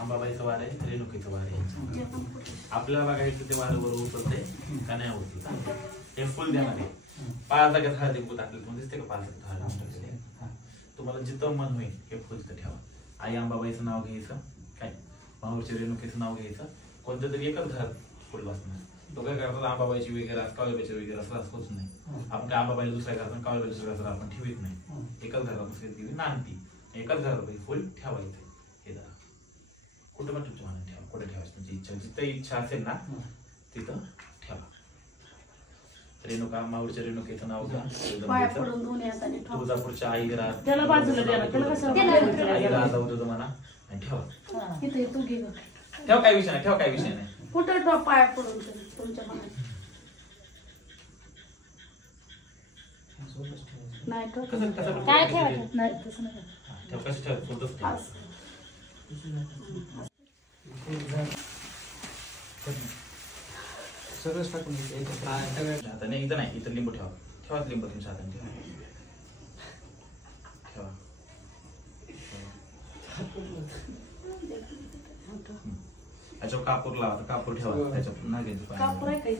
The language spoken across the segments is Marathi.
आंबाबाईचं वार आहे, रेणुकीचं वार आहे. आपल्याला बघायचं ते वारंवर उचलते का नाही उचलत. हे फुल देणार आहे. 5 जागेत हळदी कुंकू टाकले तुम्हाला दिसते का? 5 जागेत हळदी टाकलेले. तुम्हाला जिथं मन होईल हे फुल तिथं ठेवा. आई अंबाबाईचं नाव घ्यायचं, काय माहूरच्या रेणुकीचं नाव घ्यायचं. कोणत्या तरी एकच घरात फुल बसणार. तो काय करतात अंबाबाईची वगैरे काळूबाईची वगैरे असं होत नाही. आपण काय अंबाबाई दुसऱ्या घरात काळूबाई दुसऱ्या घरात आपण ठेवत नाही. एकाच घरात नांदती, एकाच घरात फुल ठेवायचं. हे जरा कुठं पण तुमच्या मनात ठेवा. कुठे ठेवायचं तुमची इच्छा, जिथं इच्छा असेल ना तिथं ठेवा. रेणुका माहूरच्या रेणुकेचं नाव घ्या. तुळजापूरच्या आई घरात आई राजा होतो म्हणा आणि ठेवा. ठेव, काय विषय नाही. ठेव, काय विषय नाही. कुठं पाया पडून तुमच्या मनात नाही काय ठेवायचं नाही. तसं नाही ठेव. कसं ठेव तसं ठेव. सगळंच टाकून हाताने इथं नाही, इथं लिंबू ठेवा. ठेवा लिंबू तुमच्या हाताने ठेवा. ठेवा. त्याच्यावर कापूर लावा. कापूर ठेवा त्याच्यावर नागेंचं कापूर आहे काही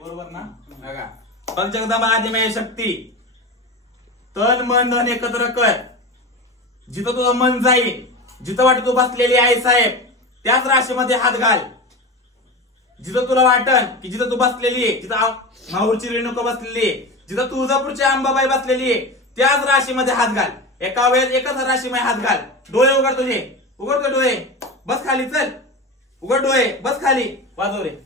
बरोबर ना? बघा, पंचजगदंबा आदिमाई शक्ती, तन मन धन एकत्र कर. जिथं तुझं मन जाईल, जिथं वाटत तू बसलेली आई साहेब त्याच राशीमध्ये हात घाल. जिथं तुला वाटन की जिथं तू बसलेली आहे, जिथं माहूरची रेणुका बसलेली आहे, जिथं तुळजापूरची अंबाबाई बसलेली आहे त्याच राशीमध्ये हात घाल. एका वेळेस एकच राशीमध्ये हात घाल. डोळे उघड तुझे. उघड डोळे. बस खाली. चल उघड डोळे. बस खाली. वाजव रे.